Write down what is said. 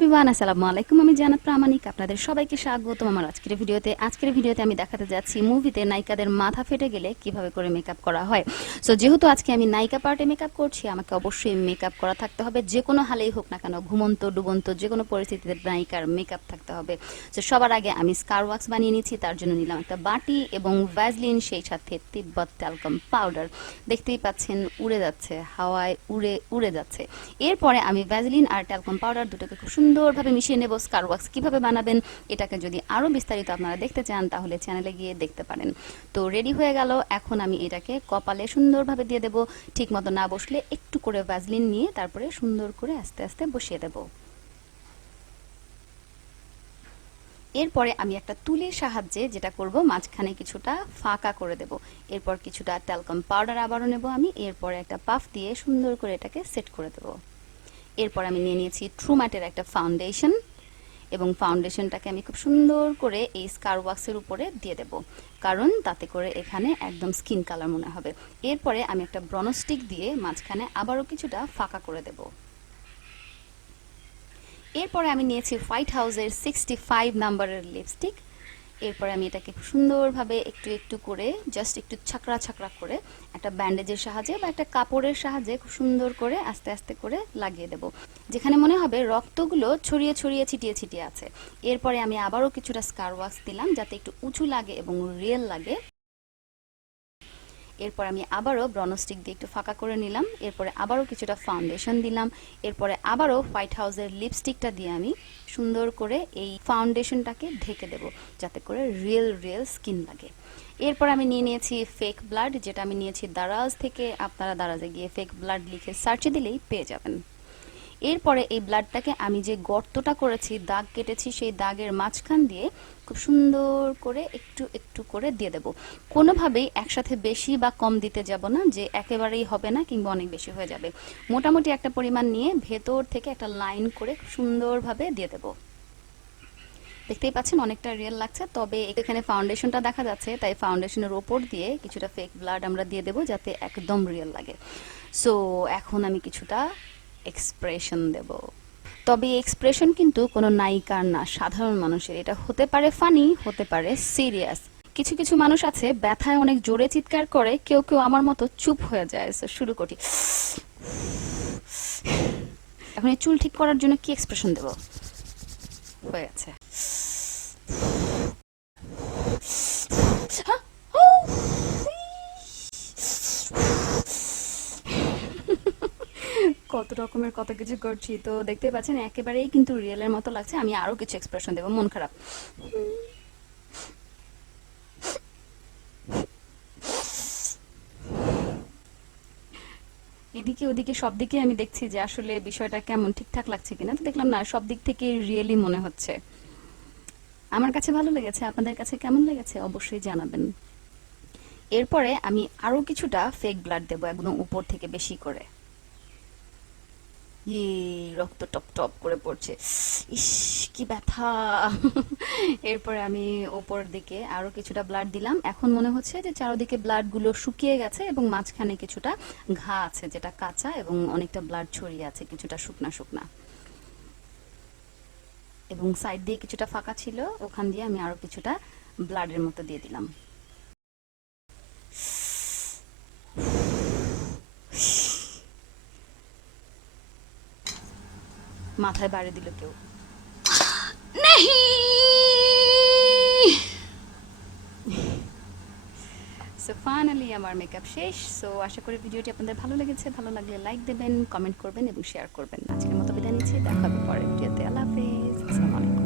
Everyone, আসসালামু আলাইকুম। আমি জান্নাত প্রামাণিক, আপনাদের সবাইকে স্বাগতম আমার আজকের ভিডিওতে। আমি দেখাতে যাচ্ছি মুভিতে নায়িকাদের মাথা ফেটে গেলে কিভাবে করে মেকআপ করা হয়। সো যেহেতু আজকে আমি নায়িকা পার্টে মেকআপ করছি, আমাকে অবশ্যই মেকআপ করা থাকতে হবে, যে কোনো হালেই হোক না কেন, ঘুমন্ত ডুবন্ত যে কোনো পরিস্থিতিতে নায়িকার মেকআপ থাকতে হবে। সো সবার আগে আমি স্কার ওয়াক্স বানিয়ে নিচ্ছি। তার জন্য নিলাম একটা বাটি এবং ভ্যাজলিন, সেই সাথে তিব্বত ট্যালকাম পাউডার। দেখতেই পাচ্ছেন উড়ে যাচ্ছে, হাওয়ায় উড়ে যাচ্ছে। এরপরে আমি ভ্যাজলিন আর ট্যালকাম পাউডার দুটোকে খুব সুন্দরভাবে মিশিয়ে নেব। স্কার ওয়াক্স কিভাবে বানাবেন এটাকে যদি আরো বিস্তারিত আপনারা দেখতে চান তাহলে চ্যানেলে গিয়ে দেখতে পারেন। তো রেডি হয়ে গেল। এখন আমি এটাকে কপালে সুন্দরভাবে দিয়ে দেব। ঠিক মতো না বসলে একটু করে ভ্যাজলিন নিয়ে তারপরে সুন্দর করে আস্তে আস্তে বসিয়ে দেব। এরপরে আমি একটা তুলির সাহায্যে যেটা করব, মাঝখানে কিছুটা ফাঁকা করে দেব। এরপর কিছুটা ট্যালকাম পাউডার আবারও নেব আমি। এরপরে একটা পাফ দিয়ে সুন্দর করে এটাকে সেট করে দেব। এরপর আমি নিয়ে নিয়েছি ট্রু ম্যাটের একটা ফাউন্ডেশন এবং ফাউন্ডেশনটাকে আমি খুব সুন্দর করে এই স্কার ওয়াক্সের উপরে দিয়ে দেব, কারণ তাতে করে এখানে একদম স্কিন কালার মনে হবে। এরপরে আমি একটা ব্রণ স্টিক দিয়ে মাঝখানে আবারও কিছুটা ফাঁকা করে দেব। এরপরে আমি নিয়েছি হোয়াইট হাউসের 65 নাম্বারের লিপস্টিক। এরপরে আমি এটাকে খুব সুন্দরভাবে একটু একটু করে জাস্ট একটু ছাকড়া ছাকড়া করে একটা ব্যান্ডেজের সাহায্যে বা একটা কাপড়ের সাহায্যে খুব সুন্দর করে আস্তে আস্তে করে লাগিয়ে দেব, যেখানে মনে হবে রক্তগুলো ছড়িয়ে ছড়িয়ে ছিটিয়ে ছিটিয়ে আছে। এরপরে আমি আবারও কিছুটা স্কার ওয়াক্স দিলাম যাতে একটু উঁচু লাগে এবং রিয়েল লাগে। এরপর আমি আবারও ব্রণ স্টিক দিয়ে একটু ফাঁকা করে নিলাম। এরপরে আবারও কিছুটা ফাউন্ডেশন দিলাম। এরপরে আবারও হোয়াইট হাউসের লিপস্টিকটা দিয়ে আমি সুন্দর করে এই ফাউন্ডেশনটাকে ঢেকে দেব যাতে করে রিয়েল স্কিন লাগে। এরপর আমি নিয়ে নিয়েছি ফেক ব্লাড, যেটা আমি নিয়েছি দারাজ থেকে। আপনারা দারাজে গিয়ে ফেক ব্লাড লিখে সার্চে দিলেই পেয়ে যাবেন। এরপরে এই ব্লাডটাকে আমি যে গর্তটা করেছি, দাগ কেটেছি, সেই দাগের মাঝখান দিয়ে খুব সুন্দর করে একটু একটু করে দিয়ে দেব। কোনোভাবেই একসাথে বেশি বা কম দিতে যাব না, যে একেবারেই হবে না কিংবা অনেক বেশি হয়ে যাবে। মোটামুটি একটা পরিমাণ নিয়ে ভেতর থেকে একটা লাইন করে সুন্দরভাবে দিয়ে দেব। দেখতেই পাচ্ছেন অনেকটা রিয়েল লাগছে, তবে এখানে ফাউন্ডেশনটা দেখা যাচ্ছে, তাই ফাউন্ডেশনের ওপর দিয়ে কিছুটা ফেক ব্লাড আমরা দিয়ে দেব যাতে একদম রিয়েল লাগে। সো এখন আমি কিছুটা এক্সপ্রেশন দেব, তবে এক্সপ্রেশন কিন্তু কোনো নায়িকার না, সাধারণ মানুষের। এটা হতে পারে ফানি, হতে পারে সিরিয়াস। কিছু কিছু মানুষ আছে ব্যথায় অনেক জোরে চিৎকার করে, কেউ কেউ আমার মতো চুপ হয়ে যায়। সো শুরু করি। এখন এই চুল ঠিক করার জন্য কি এক্সপ্রেশন দেব? হয়ে গেছে। কত রকমের কত কিছু করছি, তো দেখতে পাচ্ছেন একেবারেই কিন্তু রিয়েলের মতো লাগছে। আমি আরো কিছু এক্সপ্রেশন দেব। মন খারাপ, এদিকে ওদিকে সব দিকে আমি দেখছি যে আসলে বিষয়টা কেমন ঠিকঠাক লাগছে কিনা। তো দেখলাম না, সব দিক থেকে রিয়েলি মনে হচ্ছে। আমার কাছে ভালো লেগেছে, আপনাদের কাছে কেমন লেগেছে অবশ্যই জানাবেন। এরপরে আমি আরো কিছুটা ফেক ব্লাড দেব একদম উপর থেকে বেশি করে। রক্ত টপ টপ করে পড়ছে, ইস কি ব্যথা। এরপরে আমি ওপর দিকে আরো কিছুটা ব্লাড দিলাম। এখন মনে হচ্ছে যে চারদিকে ব্লাড গুলো শুকিয়ে গেছে এবং মাঝখানে কিছুটা ঘা আছে যেটা কাঁচা এবং অনেকটা ব্লাড ছড়িয়ে আছে, কিছুটা শুকনা শুকনা, এবং সাইড দিয়ে কিছুটা ফাঁকা ছিল, ওখান দিয়ে আমি আরো কিছুটা ব্লাডের মতো দিয়ে দিলাম। মাথায় বাড়ি দিল কেউ। সো ফাইনালি আমার মেকআপ শেষ। সো আশা করি ভিডিওটি আপনাদের ভালো লেগেছে। ভালো লাগলে লাইক দেবেন, কমেন্ট করবেন এবং শেয়ার করবেন। আজকের মতো বিদায় নিচ্ছি, দেখা হবে পরের ভিডিওতে। আল্লাহ হাফেজ, আসসালামু আলাইকুম।